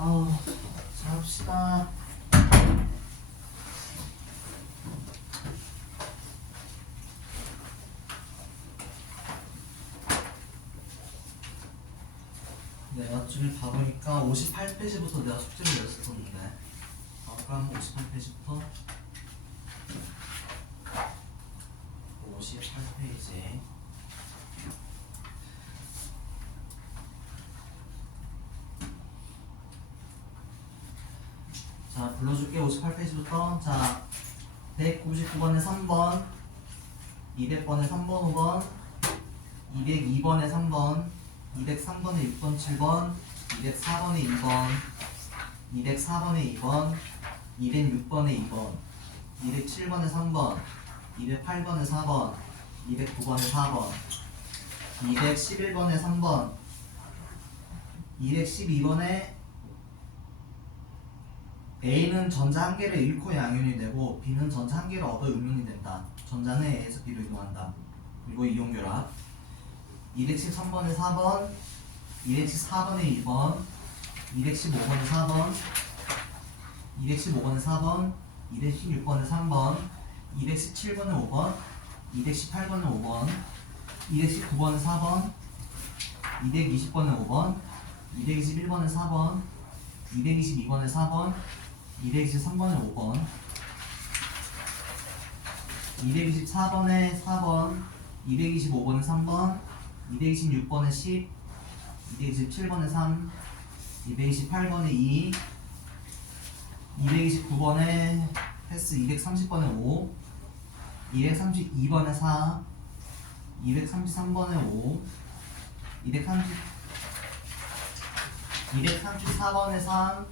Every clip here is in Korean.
아우, 잘합시다. 내가 좀 봐보니까 58페이지부터 내가 숙제를 냈었는데 그럼 58페이지부터 58페이지 자 불러줄게. 58페이지부터 자 199번에 3번 200번에 3번 5번 202번에 3번 203번에 6번 7번 204번에 2번 204번에 2번 206번에 2번 207번에 3번 208번에 4번 209번에 4번 211번에 3번 212번에 A는 전자 한 개를 잃고 양윤이 되고 B는 전자 한 개를 얻어 음윤이 된다. 전자는 A에서 B로 이동한다. 그리고 이용결합 213번에 4번 214번에 2번 215번에 4번 215번에 4번 216번에 3번 217번에 5번 218번에 5번 219번에 4번 220번에 5번 221번에 4번 222번에 4번 223번에 5번 224번에 4번 225번에 3번 226번에 10 227번에 3 228번에 2 229번에 패스 230번에 5 232번에 4 233번에 5 234번에 3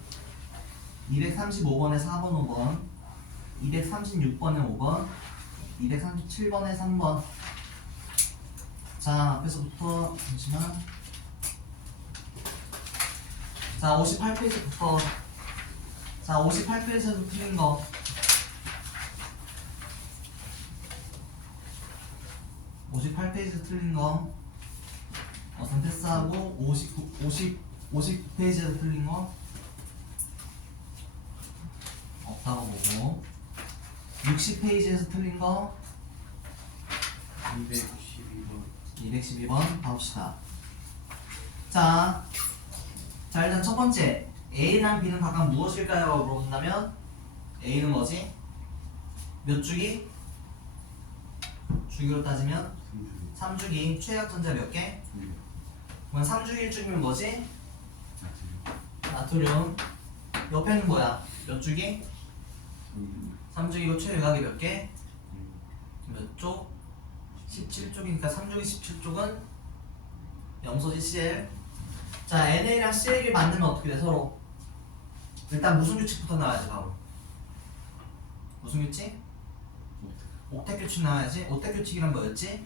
235번에 4번 5번 236번에 5번 237번에 3번 자 앞에서부터 잠시만 자 58페이지부터 자 58페이지에서 틀린 거 58페이지에서 틀린 거 패스하고 50페이지에서 틀린 거 없다고 보고 60페이지에서 틀린 거 212번 봐봅시다. 자 일단 첫 번째 A랑 B는 각각 무엇일까요? 물어본다면 A는 뭐지? 몇 주기? 주기로 따지면 3주기. 최악 전자 몇 개? 그럼 3주기 1주기면 뭐지? 나트륨. 옆에는 뭐야? 몇 주기? 3주기고 최외곽이 몇 개? 몇 쪽? 17쪽이니까 3주기 17쪽은 염소지 CL. 자 NA랑 CL이 만들면 어떻게 돼 서로? 일단 무슨 규칙부터 나와야지 바로. 무슨 규칙? 옥텟 규칙 나와야지. 옥텟 규칙이란 뭐였지?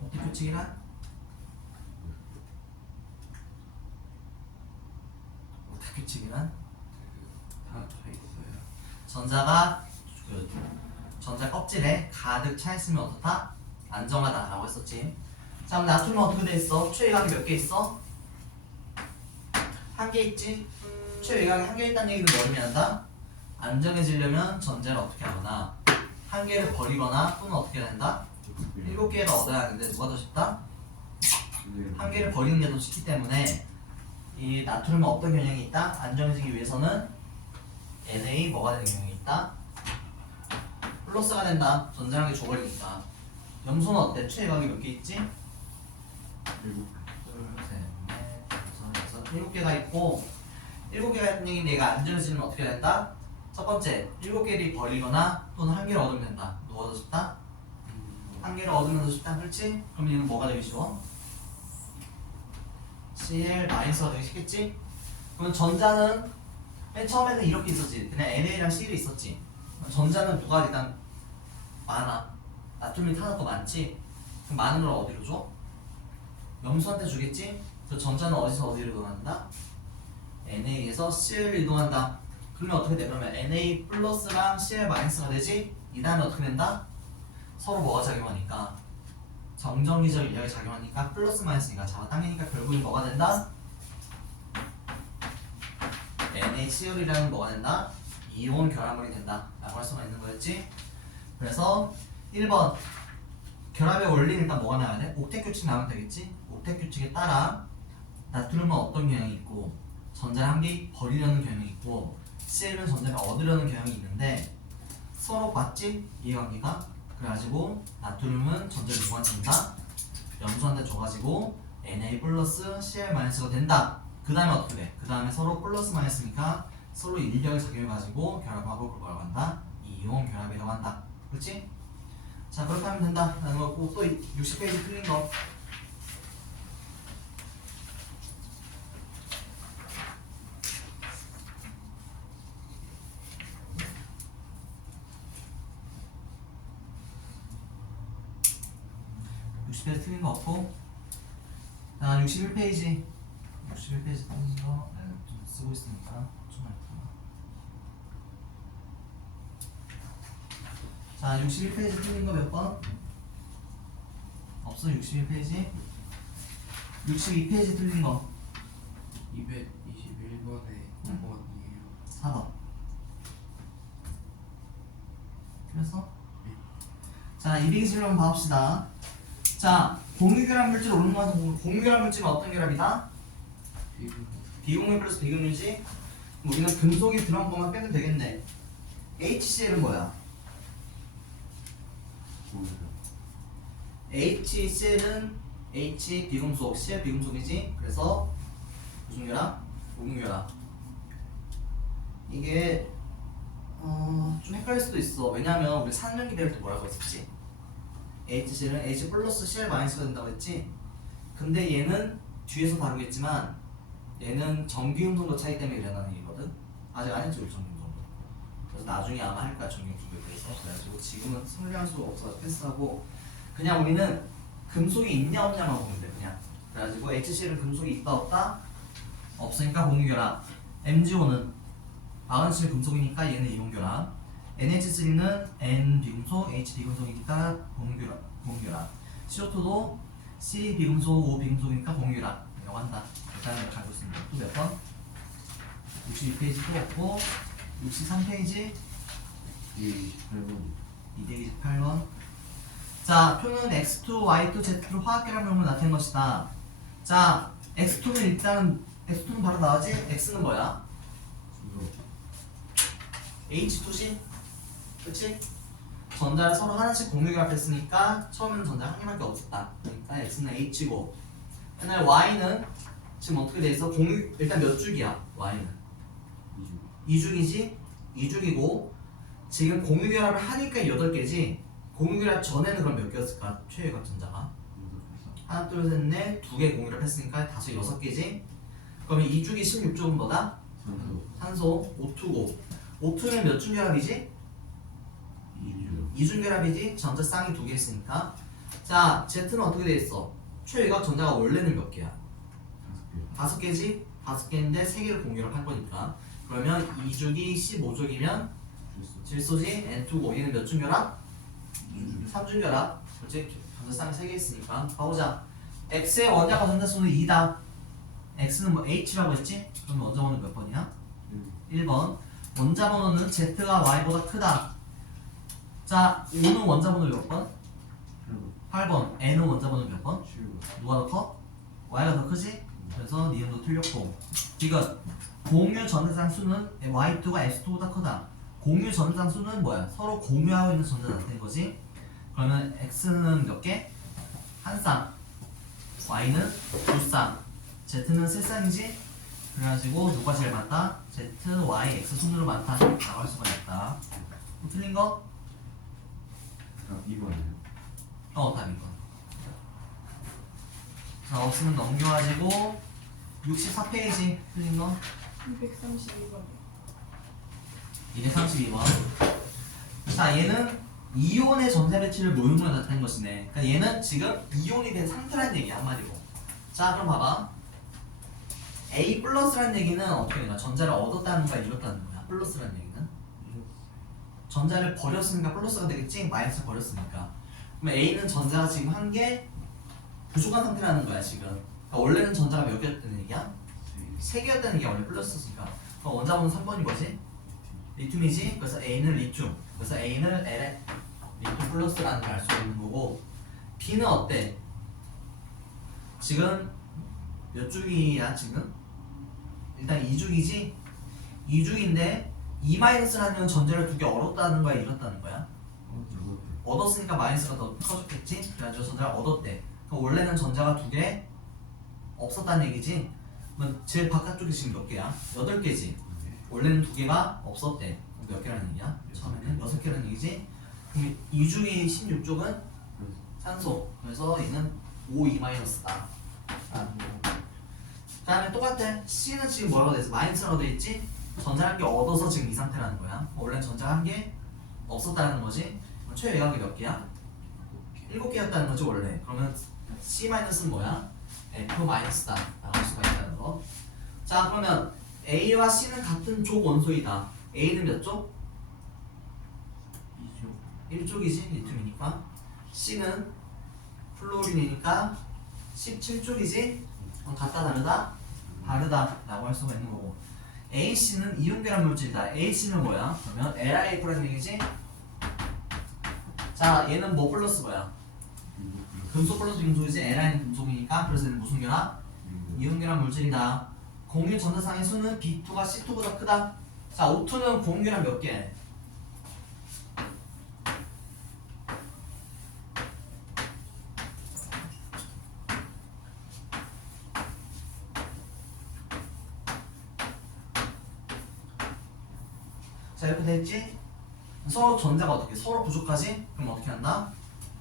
옥텟 규칙이란? 옥텟 규칙이란? 다 있어요. 전자가 전자 껍질에 가득 차 있으면 어떻다? 안정하다라고 했었지. 자 그럼 나트륨은 어떻게 돼 있어? 최외곽이 몇 개 있어? 한 개 있지? 최외곽이 한 개 있다는 얘기는 뭘 의미한다? 안정해지려면 전자를 어떻게 하거나 한 개를 버리거나 또는 어떻게 해야 된다? 7개를 얻어야 하는데 누가 더 쉽다? 한 개를 버리는 게 더 쉽기 때문에 이 나트륨은 어떤 경향이 있다? 안정해지기 위해서는 Na 뭐가 되는 경향이 있다? 플러스가 된다. 전자랑 게 줘버리니까. 염소는 어때? 최외곽이 몇 개 있지? 7. 둘, 셋, 넷, 다섯, 여섯, 7개가 있고 7개가 있는 얘기는 얘가 안정해지면 어떻게 된다? 첫 번째, 7개를 버리거나 또는 한 개를 얻으면 된다. 누가 더 쉽다? 한 개를 얻으면 더 쉽다. 그렇지? 그럼 얘는 뭐가 되기 쉬워? CL-가 되기 쉽겠지? 그럼 전자는 맨 처음에는 이렇게 있었지. 그냥 NA랑 CL이 있었지. 전자는 누가 일단 많아. 나트륨이 하나 더 많지? 그럼 많은 걸 어디로 줘? 염소한테 주겠지? 그 전자는 어디서 어디로 이동한다? NA에서 CL로 이동한다. 그러면 어떻게 돼? 그러면 Na 플러스랑 CL 마이너스가 되지? 이 다음에 어떻게 된다? 서로 뭐가 작용하니까? 정전기적 인력이 작용하니까 플러스 마이너스니까 잡아당기니까 결국엔 뭐가 된다? NaCl이라는 뭐가 된다? 이온 결합물이 된다 라고 할 수가 있는 거였지. 그래서 1번 결합의 원리는 일단 뭐가 나와야 돼? 옥텟 규칙 나오면 되겠지? 옥텟 규칙에 따라 나트륨은 어떤 경향이 있고 전자를 한 개 버리려는 경향이 있고 Cl은 전자를 얻으려는 경향이 있는데 서로 맞지? 이해관계가? 그래가지고 나트륨은 전자를 무관한다 염소한테 줘가지고 Na 플러스 Cl 마이너스가 된다. 그 다음에 어떻게 돼? 그 다음에 서로 플러스 마이너스니까 서로 인력을 작용해가지고 결합하고 그걸 뭐라고 한다? 이온 결합이라고 한다. 그렇지? 자 그렇게 하면 된다 라는 거고 또 60페이지 틀린 거 틀린 거 없고 자 61페이지 61페이지 틀린 거 좀 쓰고 있으니까 좀 할게요. 자 61페이지 틀린 거 몇 번? 없어. 61페이지 62페이지 틀린 거 221번에 5번이에요. 4번 그랬어? 네. 자 221번 봐봅시다. 자 공유결합 물질 오는 거 공유결합 물질은 어떤 결합이다? 비공유 플러스 비공유지? 우리는 금속이 들어간 것만 빼면 되겠네. HCl은 뭐야? HCl은 H 비금속, Cl 비금속이지? 그래서 무슨 결합? 공유결합. 이게 좀 헷갈릴 수도 있어. 왜냐면 우리 산전기 배울 때 뭐라고 했었지? HCl은 H 플러스 Cl 마이너스가 된다고 했지? 근데 얘는 뒤에서 다루겠지만 얘는 전기음성도 차이 때문에 일어나는 일이거든? 아직 안 했지 우리 전기음성도. 그래서 나중에 아마 할 거야 전기음성에 대해서. 그래가지고 지금은 설명할 수가 없어서 패스하고 그냥 우리는 금속이 있냐 없냐만 보면 돼 그냥. 그래가지고 HCl은 금속이 있다 없다? 없으니까 공유결합. MgO는 마그네슘 금속이니까 얘는 이온결합. NH3는 N 비금속, H 비금속이니까 공유결합. CO2도 C 비금속, O 비금속이니까 공유결합. 이라고 한다. 일단 이렇게 알고 있습니다. 또 몇 번? 62페이지 또 없고 63페이지 228번. 자, 표는 X2, Y2, Z2로 화학결합물로 나타낸 것이다. 자, X2는 일단 X2는 바로 나오지? X는 뭐야? H2지? 그치? 전자를 서로 하나씩 공유결합했으니까 처음에는 전자 한 개밖에 없었다. 그러니까 X는 H고 그다음에 Y는 지금 어떻게 돼 있어? 일단 몇 줄기야? Y는 2줄이지? 2줄이고 지금 공유결합을 하니까 8개지? 공유결합 전에는 그럼 몇 개였을까? 최외각 전자가 하나, 둘, 셋, 넷, 2개 공유결합 했으니까 6개지? 그러면 2줄기 16쪽은 뭐다? 산소 O2고 O2는 몇 줄 결합이지? 2줄 결합이지? 전자 쌍이 2개 있으니까. 자, Z는 어떻게 돼 있어? 최외각 전자가 원래는 몇 개야? 5개지? 5개인데 3개를 공유결합 할 거니까. 그러면 2줄기 15줄이면 질소지 N2고 얘는 몇 줄 결합? 3줄 결합. 그렇지? 전자 쌍이 3개 있으니까. 봐보자. X의 원자가 전자수는 2다. X는 뭐 H라고 했지? 그럼 원자 번호 몇 번이야? 1번. 원자 번호는 Z가 Y보다 크다. 자, O는 원자 번호 몇 번? 8번. N은 원자 번호 몇 번? 누가 더 커? Y가 더 크지? 그래서 니은도 틀렸고. 이건 공유 전자상 수는 Y2가 S2보다 크다. 공유 전자상 수는 뭐야? 서로 공유하고 있는 전자가 나타낸 거지? 그러면 X는 몇 개? 한 쌍. Y는 두 쌍. Z는 세 쌍이지? 그래가지고 누가 제일 많다? Z, Y, X 순으로 많다 라고 할 수가 있다. 또 틀린 거? 2번이요. 답 2번. 자, 없으면 넘겨가지고 64페이지 틀린 거 232번. 자, 얘는 이온의 전자 배치를 모형으로 나타낸 것이네. 그러니까 얘는 지금 이온이 된 상태라는 얘기야 한마디로. 자, 그럼 봐봐. A 플러스라는 얘기는 어떻게 되나? 전자를 얻었다는 거야, 잃었다는 거야? 플러스라는 얘기는 전자를 버렸으니까 플러스가 되겠지? 마이너스 버렸으니까. 그러면 A는 전자가 지금 한 개 부족한 상태라는 거야 지금. 그러니까 원래는 전자가 몇 개였다는 얘기야? 세 개였다는 게 원래 플러스였으니까. 그럼 원자번호 3번이 뭐지? 리튬이지. 그래서 A는 리튬. 그래서 A는 L에 리튬 플러스라는 걸 알 수 있는 거고. B는 어때? 지금 몇 주기야 지금? 일단 2주기지? 2주기인데 2-라는 전제를 두개 얻었다는 거야 잃었다는 거야? 얻었으니까 마이너스가 더 커졌겠지? 그래가지고 전자를 얻었대. 그럼 원래는 전자가 2개 없었다는 얘기지? 그럼 제일 바깥쪽이 지금 몇 개야? 8개지? 원래는 2개가 없었대. 그럼 몇 개라는 얘기야? 처음에는 6개라는 얘기지? 그럼 2주기 16쪽은 산소. 그래서 얘는 O2-다. 그 다음에 똑같아. C는 지금 뭐라고 돼있어? 마이너스라고 돼있지? 전자 한 개 얻어서 지금 이 상태라는 거야. 원래는 전자 한 개 없었다는 거지? 그럼 최외곽이 몇 개야? 7개였다는 거지 원래. 그러면 C-는 뭐야? F-다 라고 할 수가 있다는 거. 자 그러면 A와 C는 같은 족 원소이다. A는 몇 쪽? 1쪽이지 리튬이니까. C는 플로린이니까 17쪽이지? 그럼 같다 다르다? 다르다 라고 할 수가 있는 거고. AC는 이온계란 물질이다. AC는 뭐야? 그러면 LiF라는 얘기지? 자 얘는 뭐 플러스 뭐야? 금속 플러스 금속이지. Li는 금속이니까. 그래서 얘는 무슨 결합? 이온계란 물질이다. 공유 전자상의 수는 B2가 C2보다 크다. 자 O2는 공유란 몇 개? 자 이렇게 됐지? 서로 전자가 어떻게? 서로 부족하지? 그럼 어떻게 한다?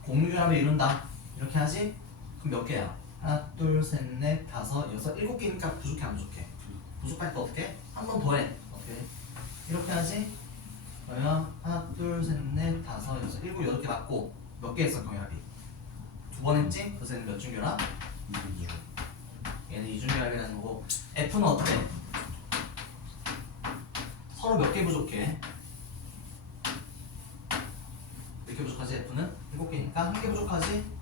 공유결합을 이룬다. 이렇게 하지? 그럼 몇 개야? 하나, 둘, 셋, 넷, 다섯, 여섯, 7개니까 부족해 안 부족해? 부족할 때 어떻게? 한 번 더 해. 어떻게? 이렇게 하지? 그러면 하나, 둘, 셋, 넷, 다섯, 여섯, 7, 8개 맞고 몇 개 했어 경합이? 2번 했지? 그래서 얘는 몇 중 결합? 얘는 2중 결합이라는 거고. F는 어떻게? 서로 몇 개 부족해? 몇 개 부족하지? F는? 7개니까 1개 부족하지?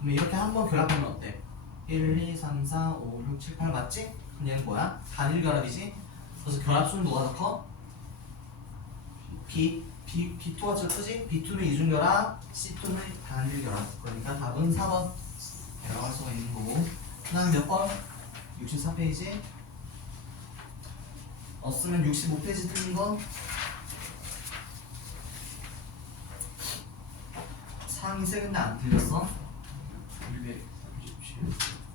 그럼 이렇게 한번 결합하면 어때? 1, 2, 3, 4, 5, 6, 7, 8 맞지? 그럼 얘는 뭐야? 단일 결합이지? 그래서 결합수는 뭐가 더 커? B2가 제일 크지? B2는 이중 결합, C2는 단일 결합. 그러니까 답은 4번 결합할 수가 있는 거고. 그 다음 몇 번? 64페이지. 없으면 65페이지 틀린 거. 상이 세 근데 안 틀렸어?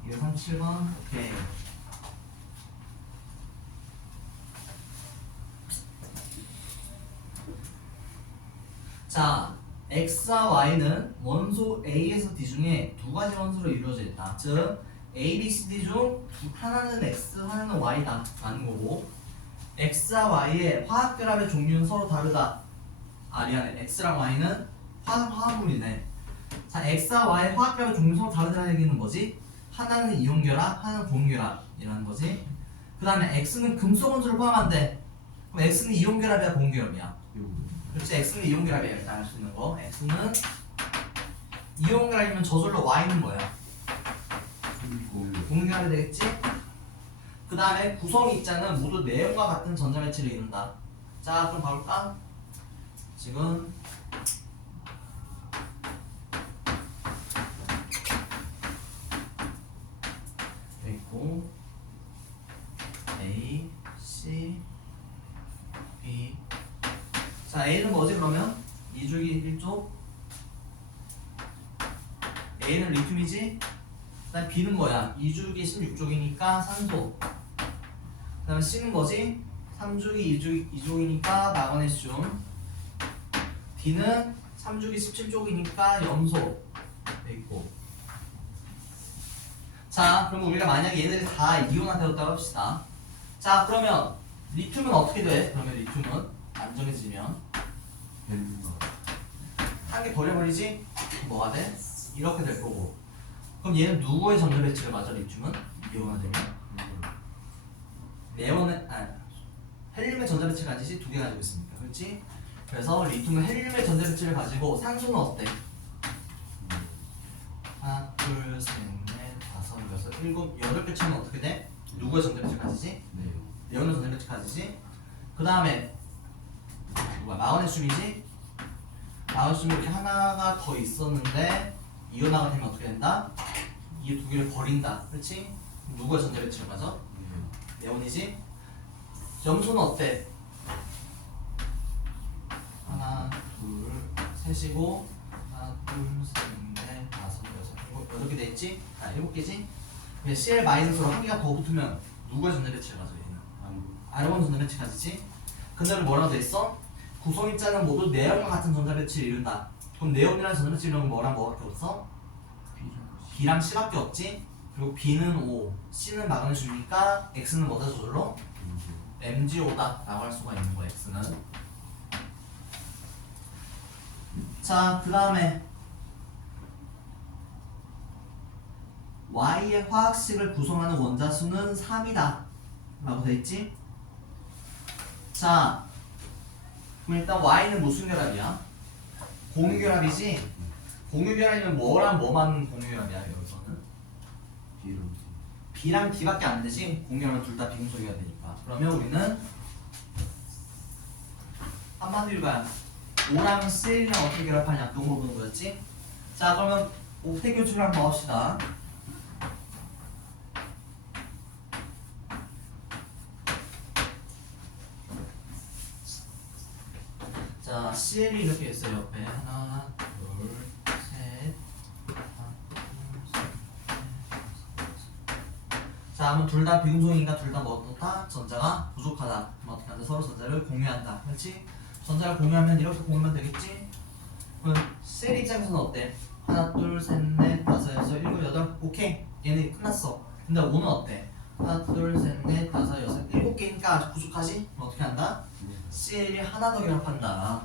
237번. 오케이. 자, X와 Y는 원소 A에서 D 중에 두 가지 원소로 이루어져 있다. 즉 A, B, C, D 중 하나는 X, 하나는 Y다 라는 거고, X와 Y의 화학결합의 종류는 서로 다르다. 아 미안해, X랑 Y는 화합물이네. 자, X와 Y의 화학결합의 종류는 서로 다르다는 얘기는 뭐지? 하나는 이온결합, 하나는 공결합이라는 거지. 그 다음에 X는 금속 원소를 포함한대. 그럼 X는 이온결합이야 공결합이야? 그렇지, X는 이온결합이야. 일단 알 수 있는 거. X는 이온결합이면 저절로 Y는 뭐야? 공결합이 되겠지? 그 다음에 구성 입자는 모두 내용과 같은 전자매치를 이룬다. 자 그럼 봐볼까? 지금 여기 있고 A, C, B. 자 A는 뭐지 그러면? 2주기 1쪽. A는 리튬이지? 그 다음에 B는 뭐야? 2주기 16쪽이니까 산소. 그 다음에 C는 뭐지? 3주기 2족이니까 마그네슘. D는 3주기 17쪽이니까 염소 있고. 자 그럼 우리가 만약에 얘네들이 다 이온화 되었다고 합시다. 자 그러면 리튬은 어떻게 돼? 그러면 리튬은 안 정해지면 한 개 버려버리지? 뭐가 돼? 이렇게 될 거고. 그럼 얘는 누구의 전자 배치를 맞아? 리튬은? 이온화되면? 네온의 헬륨의 전자 배치를 가지지 2개 가지고 있습니다. 그렇지? 그래서 리튬은 헬륨의 전자 배치를 가지고 산소는 어때? 하나 둘, 셋, 넷, 다섯, 여섯, 일곱, 여덟 개 치면 어떻게 돼? 누구의 전자배치 가지지? 네요. 네온의 전자배치 가지지? 그 다음에 누가 마원의 춤이지? 마원의 춤이 이렇게 하나가 더 있었는데 이온화가 되면 어떻게 된다? 이 두 개를 버린다. 그렇지? 누구의 전자배치를 가져? 네요. 네온이지? 점수는 어때? 하나, 둘, 셋이고 하나, 둘, 셋, 넷, 다섯, 여섯, 일곱, 여덟 개 됐지? 아, 일곱 개지? 근데 CL 마이너스로 한 개가 더 붙으면 누구의 전자배치를 가져 얘는? 아르곤 전자배치 가지지? 근데 여기 뭐라고 돼 있어? 구성입자는 모두 네온과 같은 전자배치를 이룬다. 그럼 네온이라는 전자배치 이루면 뭐랑 뭐밖에 없어? B랑 C밖에 없지? 그리고 B는 O, C는 마그네슘이니까 X는 뭐다 저절로? MgO다 라고 할 수가 있는 거야 X는. 자, 그 다음에 Y의 화학식을 구성하는 원자수는 3이다 라고 돼있지? 자, 그럼 일단 Y는 무슨 결합이야? 공유결합이지? 공유결합이면 뭐랑 뭐만 공유결합이야 여기서는? B랑 D밖에 안 되지? 공유결합은 둘 다 비금속이가 되니까. 그러면 우리는 한마디로 가야 O랑 C랑 어떻게 결합하냐 그거 물어보는 거였지? 자, 그러면 옥텟 교집을 한번 넣읍시다. 자, CL이 이렇게 있어요. 옆에 하나, 둘, 셋, 하나, 둘, 셋, 넷, 다섯, 여섯. 자, 그러면 둘 다 비금속이니까 둘 다 뭐다? 전자가 부족하다. 그럼 어떻게 한다? 서로 전자를 공유한다. 그렇지? 전자를 공유하면 이렇게 공유하면 되겠지? 그럼 CL 입장에서는 어때? 하나, 둘, 셋, 넷, 다섯, 여섯, 일곱, 여덟. 오케이. 얘네 끝났어. 근데 O는 어때? 하나, 둘, 셋, 넷, 다섯, 여섯, 일곱 개니까 아직 부족하지? 그럼 어떻게 한다? CL이 하나 더 결합한다.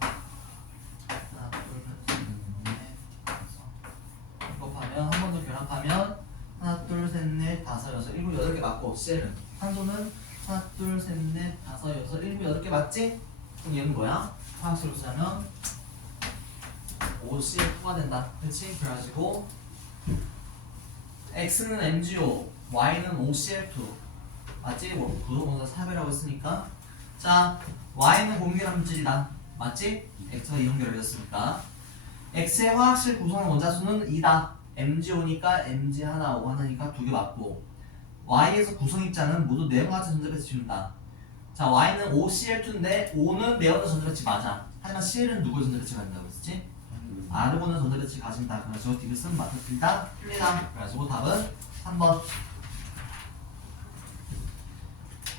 하나, 둘, 셋, 넷, 다섯. 곱하면 한 번 더 결합하면 하나, 둘, 셋, 넷, 다섯, 여섯, 일곱, 여덟 개 맞고 CL은 탄소는 하나, 둘, 셋, 넷, 다섯, 여섯, 일곱, 여덟 개 맞지? 그럼 얘는 뭐야? 화학식으로 쓰자면 OCl2가 된다. 그렇지? 그래가지고 X는 MgO, Y는 OCl2. 맞지? 뭐 구성원자 사배라고 했으니까. 자, Y는 공유결합물질이다. 맞지? X가 이온 결합이었으니까. X의 화학식 구성 원자수는 2다. MgO니까 Mg 하나, O 하나니까 두 개 맞고. Y에서 구성입자는 모두 네온 같은 전자배치 지운다. 자, Y는 OCl2인데 O는 네온의 전자배치 맞아. 하지만 Cl은 누구의 전자배치 가진다고 했지? 아르곤의 전자배치 가진다. 그래서 디귿은 맞아. 일단 틀리다. 그래가지고 답은 3번.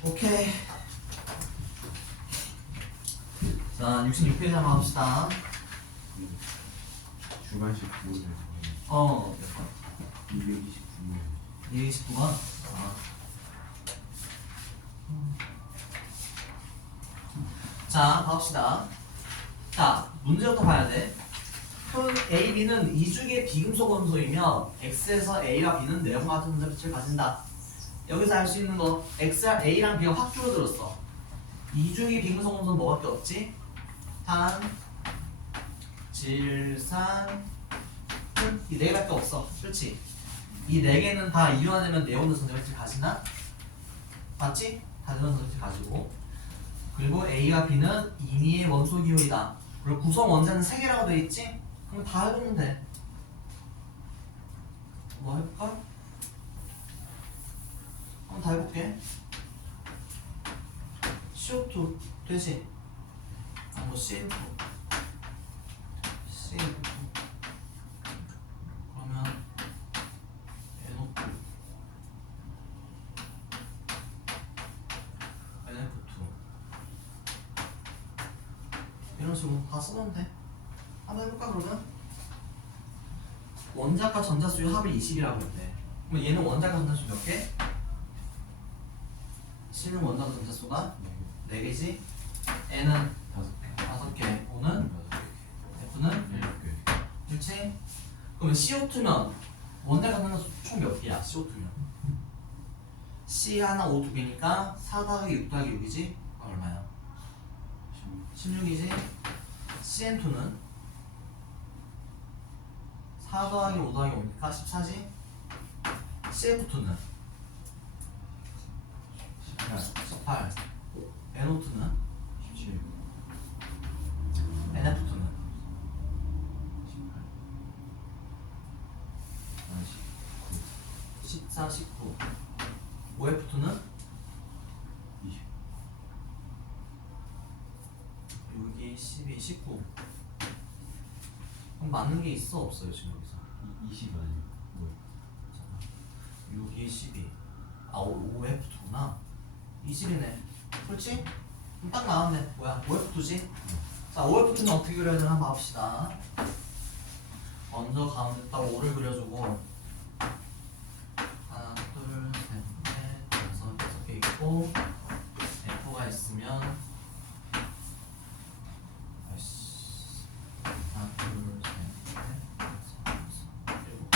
오케이. 자, 66페이지 한번 합시다. 주관식 모델 몇 번? 229번. 229번? 자, 갑시다. 자, 문제부터 봐야 돼. 현 A, B는 이중의 비금속 원소이며 X에서 A와 B는 네온과 같은 전자배치를 가진다. 여기서 알 수 있는 거 X랑 A랑 B가 확 줄어들었어. 이중의 비금속 원소는 뭐밖에 없지? 탄, 질, 산, 이 네 개밖에 없어. 그렇지? 이 네 개는 다 이온화되면 네온의 전자배치를 가지나? 맞지? 다 네온 전자배치를 가지고. 그리고 A와 B는 인위의 원소 기호이다. 그리고 구성 원자는 3개라고 돼 있지? 그럼 다 해보면 돼. 뭐 해볼까? 한번 다 해볼게. CO2 되지? 뭐 CN2 CN2 그러면 NO2 NF2 이런 식으로 다 쓰면 돼. 한번 해볼까 그러면? 원자과 전자수의 합을 20이라고 했대. 그럼 얘는 원자과 전자수 몇 개? C는 원자과 전자수가 4개지? N은 5개, O는 F는 7개. 그렇지? 그러면 CO2면 원자과 전자수 총 몇 개야? CO2면 C 하나 O 2개니까 4 더하기 6 더하기 6이지? 그럼 얼마야? 16이지? CN2는 4 더하기 5 더하기 5니까 14지? CF2는 18 NO2는 17 NF2는 14, 19 OF2는 20 여기 12, 19 그럼 맞는 게 있어 없어요 지금 여기서 20 아니에요 뭐야 6이 12 아 5F2구나 20이네 그렇지? 그럼 딱 나왔네 뭐야 5F2지? 자 5F2는 어떻게 그려야 되나 한번 봅시다 먼저 가운데 딱 5를 그려주고 하나 둘셋넷 다섯 6개 있고 F가 있으면 하나 둘셋넷 다섯 여섯 일곱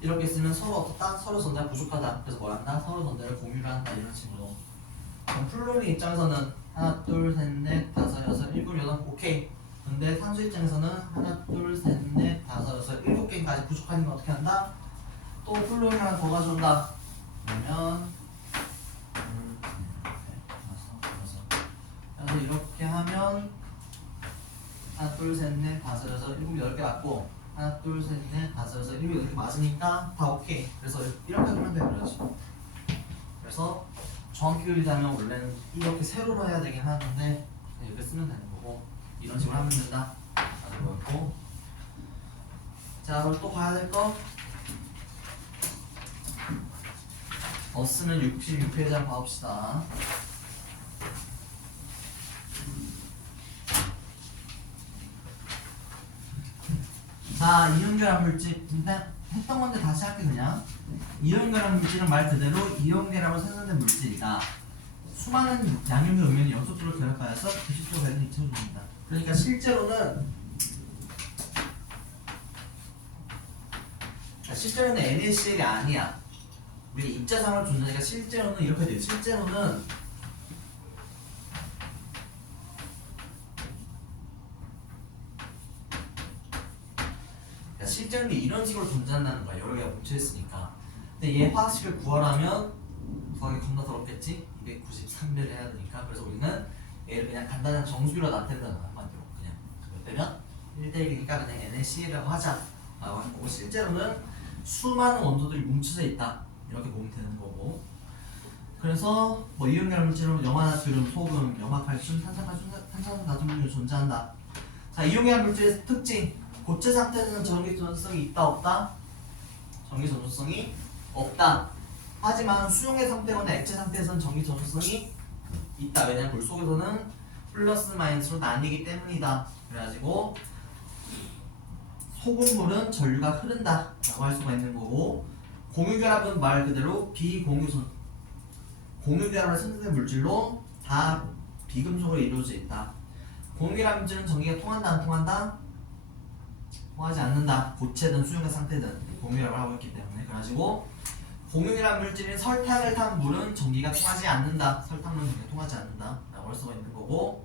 이렇게 있으면 서로 어떻다? 서로 전자 부족하다. 그래서 뭘 한다? 서로 전자를 공유를 한다. 이런 식으로. 그럼 플루린 입장에서는 하나, 둘, 셋, 넷, 다섯, 여섯, 일곱, 여덟, 오케이. 근데 산수 입장에서는 하나, 둘, 셋, 넷, 다섯, 여섯, 일곱 개까지 부족하니까 어떻게 한다? 또 플루린 하나 더 가져온다. 그러면 둘, 셋, 넷, 다섯, 여섯. 그래서 이렇게 하면 하나, 둘, 셋, 넷, 다섯, 여섯, 일곱, 여덟 개 맞고 하나, 둘, 셋, 넷, 다섯, 여섯, 일곱, 여덟 개 맞으니까 다 오케이. 그래서 이렇게 하면 돼요, 그렇지. 그래서 정확히 그리자면 원래는 이렇게 세로로 해야 되긴 하는데 이렇게 쓰면 되는 거고 이런 식으로 하면 된다. 라는 거였고 자, 그럼 또 봐야 될 거 없으면 66페이지 한번 봐봅시다. 자, 이온결합 물질 일단 했던 건데 다시 할게 그냥. 이온결합 물질은 말 그대로 이온결합으로 생성된 물질이다. 수많은 양용의 음연이 연속적으로 결합하여서 기술적으로 되는 입체를 줍니다. 그러니까 실제로는 NaCl이 아니야. 우리 입자상을 줬으니까 실제로는 이렇게 돼요. 실제로는 실제로는 이런 식으로 존재한다는 거야. 여러 개가 뭉쳐있으니까. 근데 얘 화학식을 구하려면 구하기 겁나 더럽겠지? 293배를 해야 되니까. 그래서 우리는 얘를 그냥 간단한 정수기로 나타낸다는 거야. 한마디로 그냥. 그러면 1대1이니까 그냥 NaCl이라고 하자 라고 하는 거고, 실제로는 수많은 원소들이 뭉쳐져 있다 이렇게 보면 되는 거고. 그래서 뭐 이온결합 물질은 염화나트륨, 소금, 염화칼슘, 탄산칼슘, 탄산수 같은 물질이 존재한다. 자, 이온결합 물질의 특징, 고체 상태에서는 전기 전도성이 있다 없다? 전기 전도성이 없다. 하지만 수용의 상태거나 액체 상태에서는 전기 전도성이 있다. 왜냐면 물 속에서는 플러스 마이너스로 나뉘기 때문이다. 그래가지고 소금물은 전류가 흐른다 라고 할 수가 있는 거고, 공유결합은 말 그대로 공유결합을 생성된 물질로 다 비금속으로 이루어져 있다. 공유결합 물질은 전기가 통한다 안 통한다? 통하지 않는다. 고체든 수용의 상태든 공유결합을 하고 있기 때문에. 그래가지고 공유결합 물질인 설탕을 탄 물은 전기가 통하지 않는다. 설탕물은 전기가 통하지 않는다 라고 할 수가 있는 거고,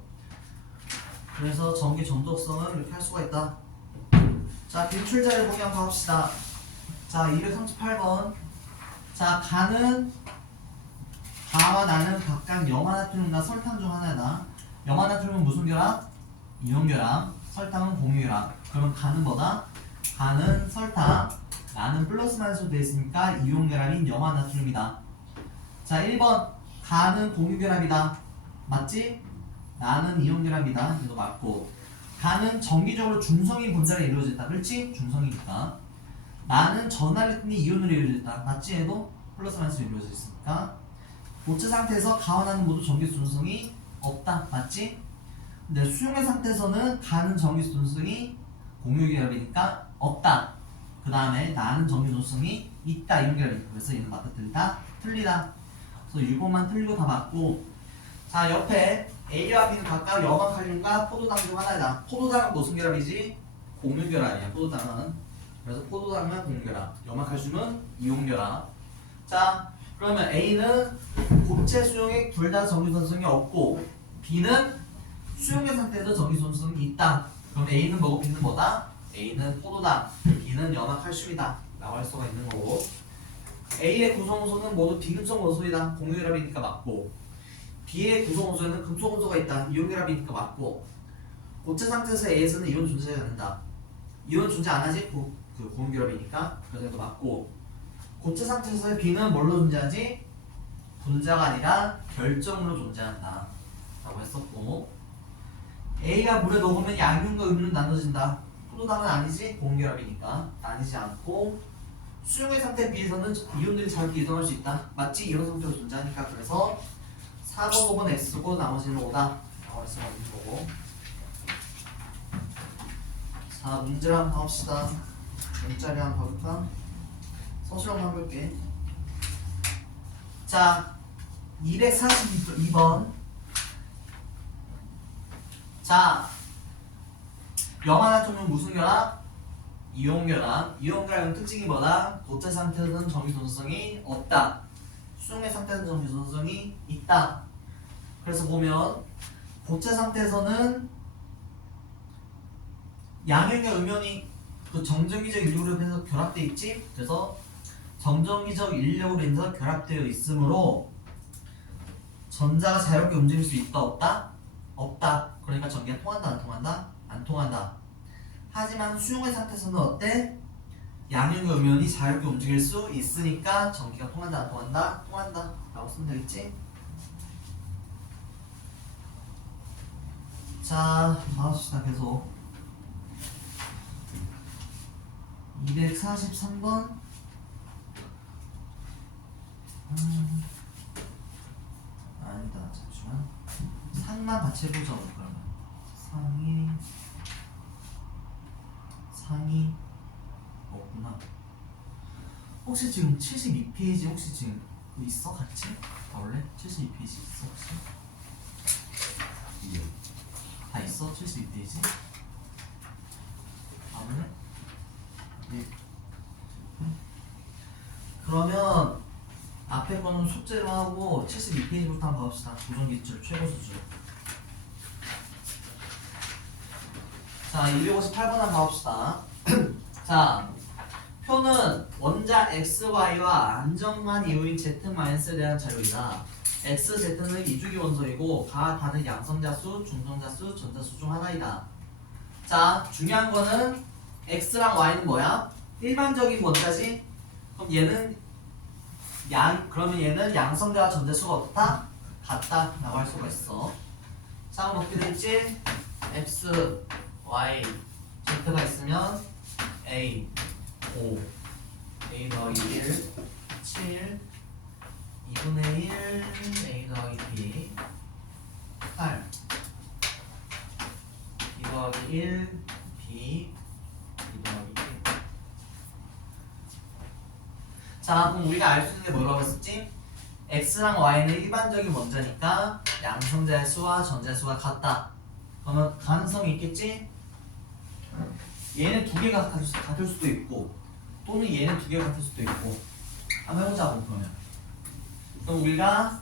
그래서 전기 전도성은 이렇게 할 수가 있다. 자, 빈출자를 보기 한번 봅시다. 자, 238번. 자, 가와 나는 각각 염화나트륨과 설탕 중 하나다. 염화나트륨은 무슨 결합? 이온결합. 설탕은 공유결합. 그러면 가는 뭐다? 가는 설탕, 나는 플러스 마이너스로 되어 있으니까 이온결합인 염화나트륨이다. 자, 1번 가는 공유결합이다. 맞지? 나는 이온결합이다. 이거 맞고, 가는 정기적으로 중성인 분자로 이루어졌다. 그렇지? 중성이니까. 나는 전하일렉트론이 이온으로 이루어졌다. 맞지? 얘도 플러스 마이너스로 이루어져 있으니까. 고체 상태에서 가와 나는 모두 전기 전도성이 없다. 맞지? 근데 수용의 상태에서는 가는 전기 전도성이 공유결합이니까 없다. 그 다음에 나는 전기 전도성이 있다. 이온결합이니까. 그래서 얘는 맞다 틀리다? 틀리다. 그래서 6번만 틀리고 다 맞고. 자, 옆에 A와 B는 각각 염화칼륨과 포도당 중 하나이다. 포도당은 무슨 결합이지? 공유결합이야. 포도당은. 그래서 포도당은 공유결합, 염화칼슘은 이온결합. 자, 그러면 A는 고체 수용액 둘 다 전기 전도성이 없고, B는 수용의 상태에서 전기 전도성이 있다. 그럼 A는 뭐고 B는 뭐다? A는 포도당, B는 B는 염화칼슘이다 라고 할 수가 있는 거고, A의 구성원소는 모두 비금속 원소이다. 공유결합이니까 맞고, B의 구성원소에는 금속 원소가 있다. 이온결합이니까 맞고, 고체 상태에서 A에서는 이온 존재하지 않는다. 이온 존재 안 하지? 그 고온결합이니까. 그래서 이거 맞고, 고체 상태에서 B는 뭘로 존재하지? 분자가 아니라 결정으로 존재한다 라고 했었고, A가 물에 녹으면 양륜과 음륜 나눠진다. 포도당은 아니지? 고온결합이니까 나뉘지 않고, 수용의 상태 B에서는 이온들이 자유롭게 이동할 수 있다. 맞지? 이온 상태로 존재하니까. 그래서 4번, 5번 X고 나머지는 O다 라고 할 수가 있는 거고. 자, 문제를 한번 봐봅시다. 문자리 한번 봐볼까? 서술 한번 해볼게. 자, 242번. 자, 염화나트륨은 무슨 결합? 이온결합. 이온결합의 특징이 뭐다? 고체 상태에서는 정기존속성이 없다. 수용의 상태에서는 정기존속성이 있다. 그래서 보면 고체 상태에서는 양연과 음연이 그 정전기적 인력으로 인해서 결합되어 있지? 그래서 정전기적 인력으로 인해서 결합되어 있으므로 전자가 자유롭게 움직일 수 있다 없다? 없다. 그러니까 전기가 통한다 안 통한다? 안 통한다. 하지만 수용의 상태에서는 어때? 양연과 음연이 자유롭게 움직일 수 있으니까 전기가 통한다 안 통한다? 통한다 라고 쓰면 되겠지? 자, 봐봅시다. 계속 243번. 아니다, 잠시만. 상만 같이 해보자. 그러면 상이 없구나. 혹시 지금 72페이지 혹시 지금 그거 있어? 같이? 원래 72페이지 있어 혹시? 예. 다 있어? 72페이지? 아 원래? 네. 그러면 앞에 거는 숙제로 하고 72페이지부터 한번 봐봅시다. 고정기출 최고 수준. 자, 258번 한번 봐봅시다. 자, 표는 원자 XY와 안정만 이유인 Z-에 대한 자료이다. X, Z는 이주기 원소이고 가, 다는 양성자수, 중성자수, 전자수 중 하나이다. 자, 중요한 거는 X랑 Y는 뭐야? 일반적인 원자지? 그럼 얘는 그러면 얘는 양성자와 전자수가 어떻다? 같다 라고 할 수가 있어. 자, 그럼 어떻게 될지? X, Y, Z가 있으면 A, 5, A 더하기 1, 7, 2분의 1, A 더하기 B, 8, 2 더하기 1, B, 2 더하기 1. 자, 그럼 우리가 알 수 있는 게 뭐라고 했었지? X랑 Y는 일반적인 원자니까 양성자의 수와 전자의 수가 같다. 그러면 가능성이 있겠지? 얘는 두 개가 같을 수도 있고 또는 얘는 두 개가 같을 수도 있고 한번 해보자고. 그럼 우리가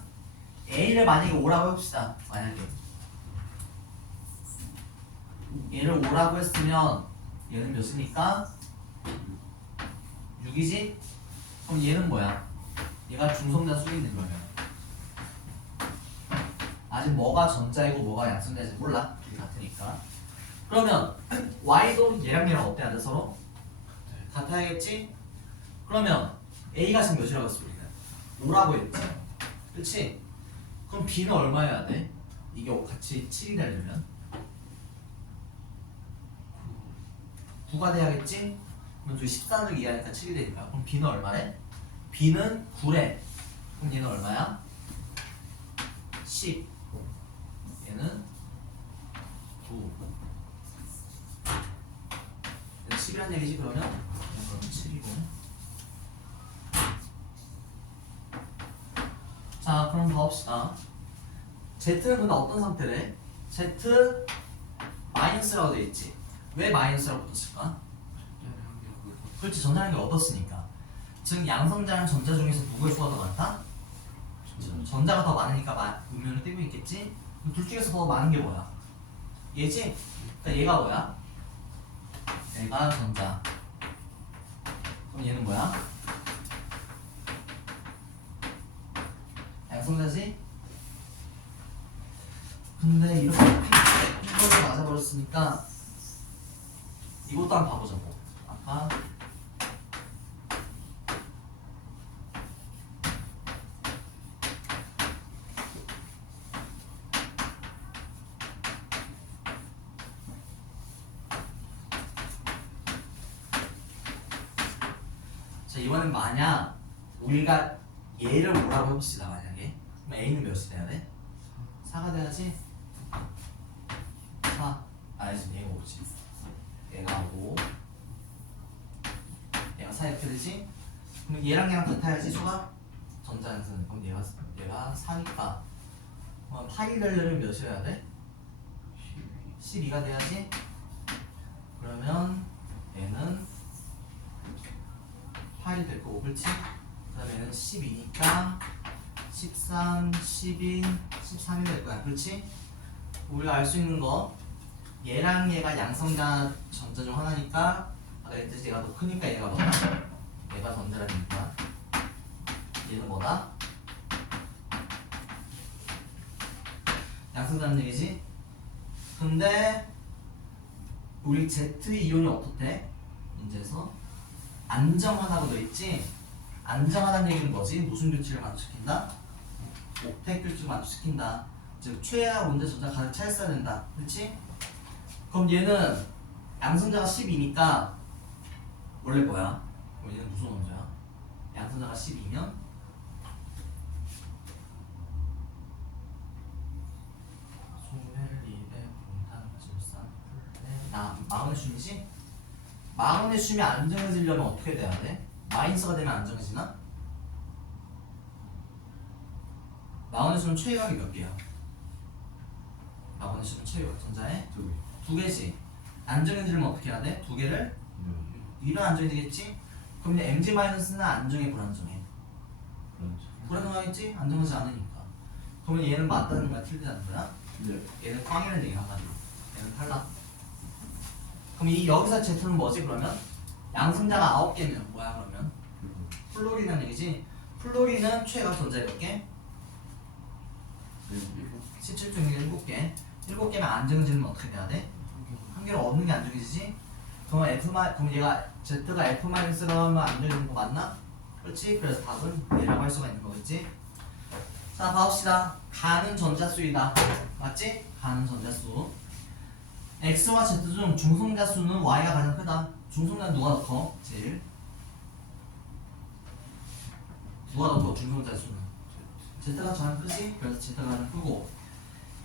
A를 만약에 5라고 해봅시다. 만약에 얘를 5라고 했으면 얘는 몇이니까? 6이지? 그럼 얘는 뭐야? 얘가 중성자 수에 있는 거면 아직 뭐가 전자이고 뭐가 양성자인지 몰라. 둘이 같으니까. 그러면 Y도 얘랑 얘랑 어때야 돼? 서로? 같아야겠지? 그러면 A가 지금 몇이라고 했어? 우리는 5라고 했지? 그렇지? 그럼 B는 얼마여야 돼? 이게 같이 7이 되려면 9가 돼야겠지? 그럼 저기 14를 이해하니까 7이 되니까. 그럼 B는 얼마래? B는 9래. 그럼 얘는 얼마야? 10. 얘는 9. 10이란 얘기지 그러면? 그럼 7이고. 자, 그럼 봐봅시다. Z는 근데 어떤 상태래? Z 마이너스라고 되어 있지. 왜 마이너스라고 붙었을까? 그렇지, 전자량이 얻었으니까. 즉 양성자랑 전자 중에서 누구의 수가 더 많다? 전자가 더 많으니까 음연을 띄고 있겠지? 그럼 둘 중에서 더 많은 게 뭐야? 얘지? 그러니까 얘가 뭐야? 얘가 전자, 그럼 얘는 뭐야? 양성자지? 근데 이렇게 핑거가 맞아버렸으니까 이것도 한번 봐보자고. 아까 자, 이번엔 만약 우리가 얘를 뭐라고 해봅시다. 만약에 그럼 A는 몇이 돼야 돼? 4가 돼야지. 4 아니지, 얘가 5지. 얘가 5 얘가 4 이렇게 되지? 그럼 얘랑 얘랑 같아야지 수가? 전자양수는. 그럼 얘가 4니까 8이 되려면 몇이어야 돼? 12가 돼야지? 그러면 얘는 8이 될 거고, 그렇지? 그 다음에 얘는 12니까 13, 12, 13이 될 거야, 그렇지? 우리가 알 수 있는 거 얘랑 얘가 양성자 전자 중 하나니까 아까 얘기했듯이 얘가 더 크니까 얘가 뭐다? 얘가 전자라니까 얘는 뭐다? 양성자는 얘기지? 근데 우리 Z 이온이 어떻대? 문제에서 안정하다고 돼 있지? 안정하다는 얘기는 뭐지? 무슨 규칙을 만족시킨다? 옥텟 규칙을 만족시킨다. 즉 최하 원자 전자 가득 차 있어야 된다. 그렇지? 그럼 얘는 양성자가 12니까 원래 뭐야? 그럼 얘는 무슨 원자야? 양성자가 12면 소헬리베 분탄질산 나 마그네슘이지? 마그네슘이 안정해지려면 어떻게 돼야 돼? 마이너스가 되면 안정해지나? 마그네슘은 최외각이 몇 개야? 마그네슘은 최외각 전자에 두 개. 두 개지. 안정해지려면 어떻게 해야 돼? 두 개를 위로 안정해지겠지? 그럼 이제 MG-는 안정해 불안정해? 그렇죠. 불안정하겠지? 안정하지 않으니까. 그러면 얘는 맞다는 거야? 틀리다는 거야? 네. 얘는 꽝이라는 얘기 한마디로. 얘는 탈락. 그럼 이 여기서 Z는 뭐지 그러면? 양성자가 9개면 뭐야 그러면? 플로리라는 얘기지? 플로리는 최가 전자 몇 개? 17 중에 7개. 7개면 안정해지면 어떻게 돼야 돼? 한 개를 얻는 게 안정해지지? 그러면 그럼 얘가 Z가 F-라면 안정해지는 거 맞나? 그렇지? 그래서 답은 얘라고 할 수가 있는 거겠지? 자, 봐봅시다. 가는 전자수이다. 맞지? 가는 전자수. X와 Z 중 중성자수는 Y가 가장 크다. 중성자는 누가 더 커? 제일. 누가 더 커? 중성자수는. Z가 가장 크지? 그래서 Z가 가장 크고.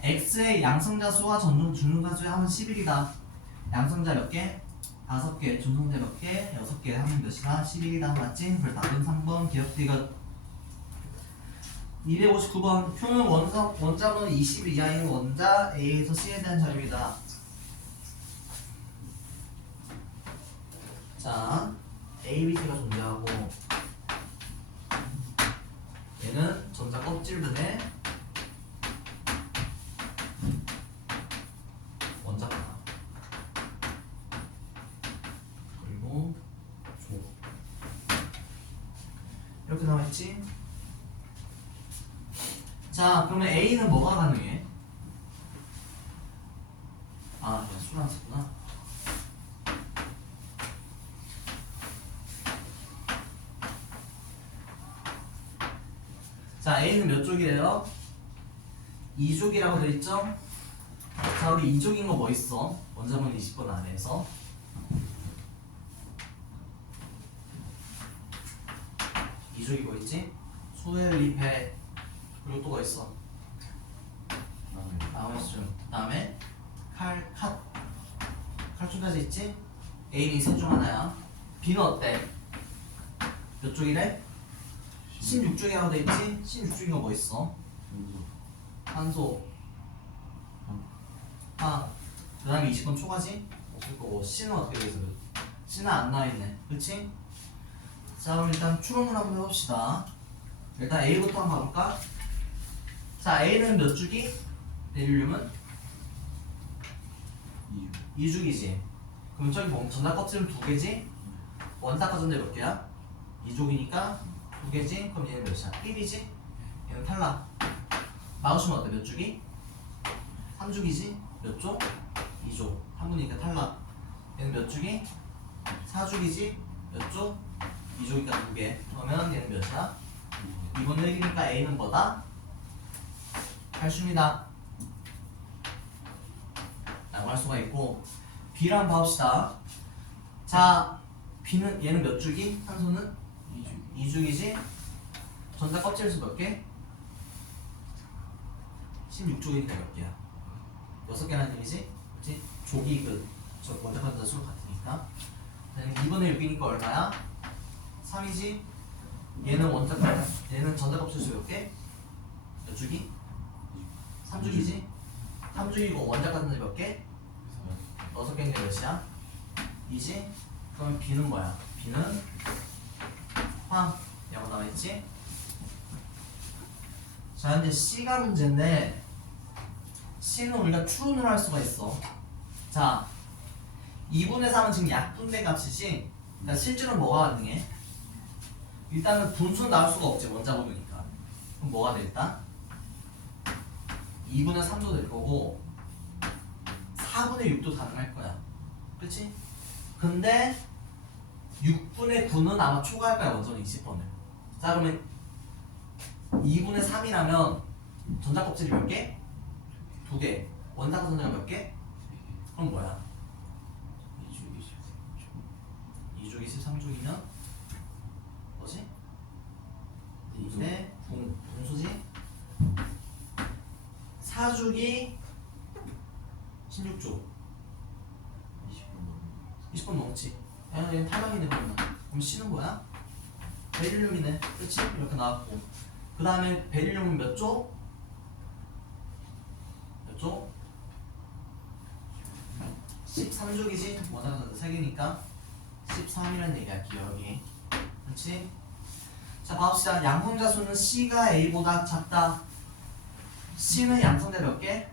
X의 양성자수와 중성자수의 합은 11이다. 양성자 몇 개? 5개. 중성자 몇 개? 6개. 하면 몇이다? 11이다. 맞지? 그래서 답은 3번 기억디귿. 259번 표는 원자번호 20 이하인 원자 A에서 C에 대한 자료이다. 자, A, B, C가 존재하고 얘는 전자 껍질들의 원자다. 그리고 조 이렇게 나와있지? 자, 그러면 A는 뭐가 가능해? 아, 내가 술 안 썼구나. 자, A는 몇 쪽이래요? 2쪽이라고 되어 있죠? 자, 우리 2쪽인 거 뭐 있어? 원자번호 20번 아래에서 2쪽이 뭐 있지? 수헬리페. 그리고 또 뭐 있어? 나머지 그 다음에 칼춤까지 있지? A는 셋 중 하나야. B는 어때? 몇 쪽이래? 16쪽이라고 돼 있지? 16쪽인 거 뭐 있어? 탄소, 그 다음에 20번 초가지? 없을 거고. C는 어떻게 돼 있어? C는 안 나와있네. 그치? 자, 그럼 일단 추론을 한번 해봅시다. 일단 A부터 한번 가볼까? 자, A는 몇 주기? 베릴륨은? 2주기지. 그럼 저기 뭐 전자 껍질은 2개지? 원자과 전자 몇 개야? 2족이니까 2개지? 그럼 얘는 몇이야? 1이지? 얘는 탈락. 막으시면 어때? 몇 주기? 3주기지? 몇 조? 2조. 한 분이니까 탈락. 얘는 몇 주기? 4주기지? 몇 조? 2조니까 2개. 그러면 얘는 몇이야? 2분의 1이니까 A는 뭐다? 8수입니다. 라고 할 수가 있고 B랑 봐봅시다. 자, B는 얘는 몇 주기? 탄소는? 2주기지? 전자 껍질수 몇 개? 16조이니까 몇 개야? 6개라는 얘기지? 그치? 조기 저 원자 전자 수로 같으니까. 2분의 6이니까 얼마야? 3이지? 얘는 전자 껍질수 몇 개? 몇 주기? 3주기지? 3주기고 원자 전자 몇 개? 6개니까 몇이야? 2지? 그럼 B는 뭐야? B는 황이라고 나와있지? 자, 이제 C가 문제인데 C는 우리가 추론을 할 수가 있어. 자, 2분의 3은 지금 약분된 값이지? 그러니까 실제로 뭐가 가능해? 일단은 분수는 나올 수가 없지, 원자 고르니까. 그럼 뭐가 돼 일단? 2분의 3도 될 거고 4분의 6도 가능할 거야. 그치? 근데 6분의 9는 아마 초과할 거야, 원전은 20번을. 자, 그러면 2분의 3이라면 전자 껍질이 몇 개? 2개. 원자 전자가 몇 개? 그럼 뭐야? 2족이 13족이면 뭐지? 2대 분수지? 4족이 16족. 20번 넘지. 얘는 탈락이네 그러면. 그럼 C는 뭐야? 베릴륨이네. 그치? 이렇게 나왔고. 그 다음에 베릴륨은 몇 조? 몇 조? 13족이지? 원자가 3개니까 13이라는 얘기야, 기억이. 그렇지? 자, 봐봅시다. 양성자 수는 C가 A보다 작다. C는 양성자 몇 개?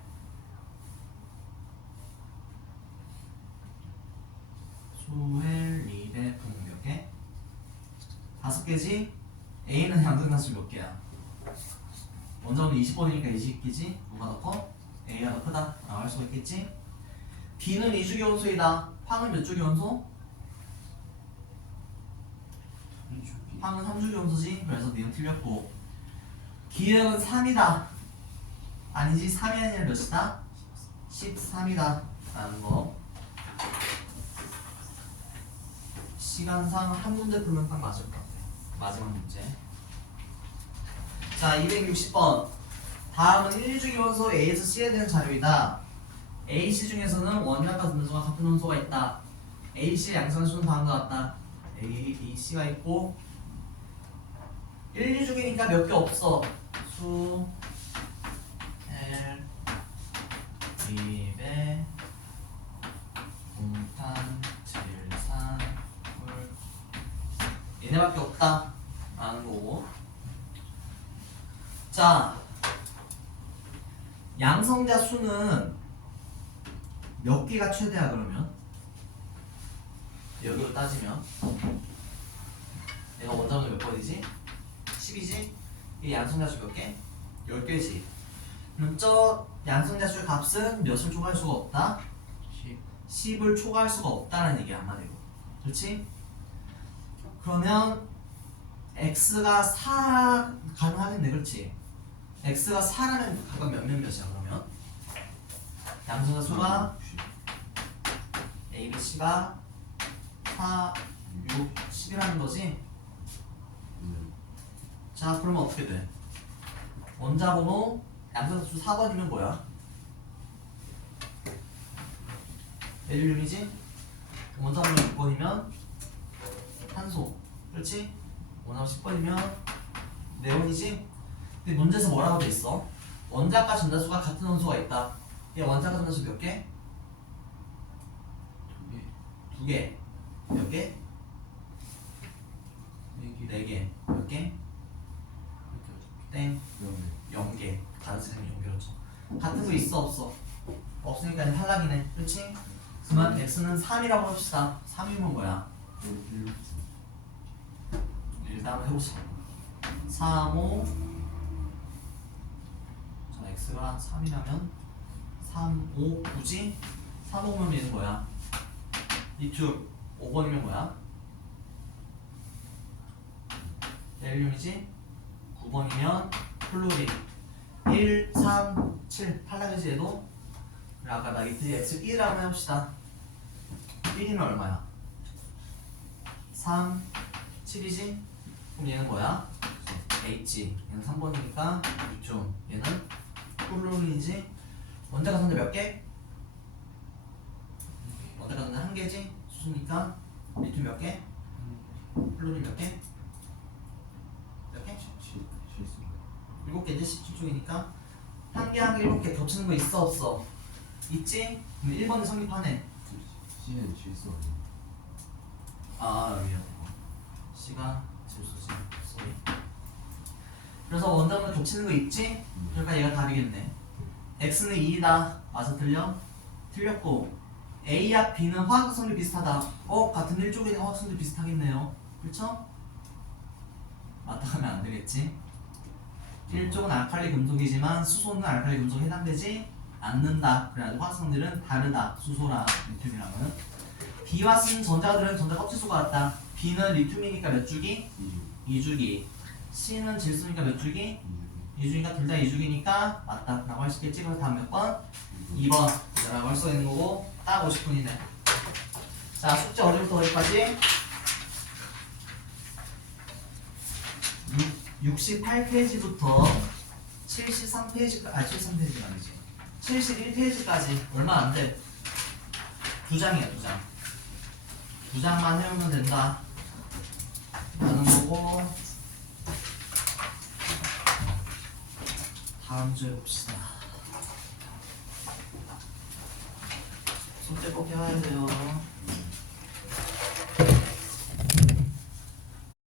소헬, 리베, 분 몇 개? 5개지? A는 양성자 수 몇 개야? 원자는 20번이니까 20개지? 누가 더 커? A가 더 크다? 라고 할 수가 있겠지? B는 2주기 원소이다. 황은 몇 주기 원소? 황은 3주기 원소지? 그래서 니는 틀렸고. 기억은 3이다. 아니지, 3이 아니라 몇이다? 13이다. 라는 거. 시간상 한 문제 풀면 딱 맞을 것 같아. 마지막 문제. 자, 260번. 다음은 1주기 원소 A에서 C에 대한 자료이다. AC 중에서는 원자과 분수가 같은 원소가 있다. AC의 양성수는 다음과 같다. A, B, C가 있고 1, 2주기니까 몇 개 없어. 수, L, 리베, 동탄, 질산, 물 얘네밖에 없다 라는 거고. 자, 양성자 수는 몇 개가 최대야 그러면? 여기로 따지면 내가 원자는 몇 번이지? 10이지? 이 양성자수 몇 개? 10개지. 그럼 저 양성자수의 값은 몇을 초과할 수가 없다? 10을 초과할 수가 없다는 얘기야 한마디로. 그렇지? 그러면 x가 4 가능하겠네. 그렇지? x가 4라면 각각 몇이야 그러면? 양성자수가 A, B, C가 4, 6, 10이라는 거지? 자, 그러면 어떻게 돼? 원자 번호 양성자수 4번이면 뭐야? 베릴륨이지? 원자 번호 6번이면 탄소. 그렇지? 원자 번호 10번이면 네온이지? 근데 문제에서 뭐라고 돼 있어? 원자과 전자수가 같은 원소가 있다. 얘 원자과 전자수 몇 개? 2개. 몇 개? 4개. 몇 개? 땡. 0개. 다른 쌤이 0개로 쳐. 같은 거 있어 없어? 없으니까 탈락이네. 그렇지? 그러면 x는 3이라고 합시다. 3이면 뭐야? 일단 한번 해보자. 3, 5. 자, x가 3이라면 3, 5, 9지? 3, 5면 얘는 뭐야? 리튬 5번이면 뭐야? 헬륨이지? 9번이면 플루린 1, 3, 7 탈락이지 얘도? 그래 아까 나 이때 x 1이라고 해봅시다. 1이면 얼마야? 3, 7이지? 그럼 얘는 뭐야? H 얘는 3번이니까 리튬 얘는 플루린이지? 원자가 선대 몇 개? 원자가 선대 한 개지? 수수니까 리튬 몇 개? 플루린 몇 개? 몇 개? 7개지? 17쪽이니까 한 개 한 개 7개 겹치는 거 있어 없어? 있지? 그럼 1번에 성립하네. C는 질소 아 여기요. C가 질소지. 소리. 그래서 원자만 겹치는 거 있지? 그러니까 얘가 답이겠네. X는 2다. 맞아 틀려? 틀렸고 A와 B는 화학성이 비슷하다. 같은 일쪽에 화학성도 비슷하겠네요. 그렇죠? 맞다 하면 안 되겠지? 일쪽은 알칼리 금속이지만 수소는 알칼리 금속에 해당되지 않는다. 그래가지고 화학성들은 다르다. 수소랑 리튬이랑은. B와 C는 전자들은 전자 껍질수가 같다. B는 리튬이니까 몇 주기? 2주기. C는 질소니까 몇 주기? 2주기니까 둘 다 2주기니까 맞다 라고 할 수 있겠지. 그래서 다음 몇 번? 2번 라고 할 수 있는 거고 딱 50분이네. 자 숙제 어디부터 어디까지? 68페이지부터 73페이지까지 73페이지가 아니지 71페이지까지 얼마 안 돼. 2장이야 2장. 2장만 해오면 된다 라는 거고 다음 주에 봅시다. 숙제 꼭 해와야 돼요.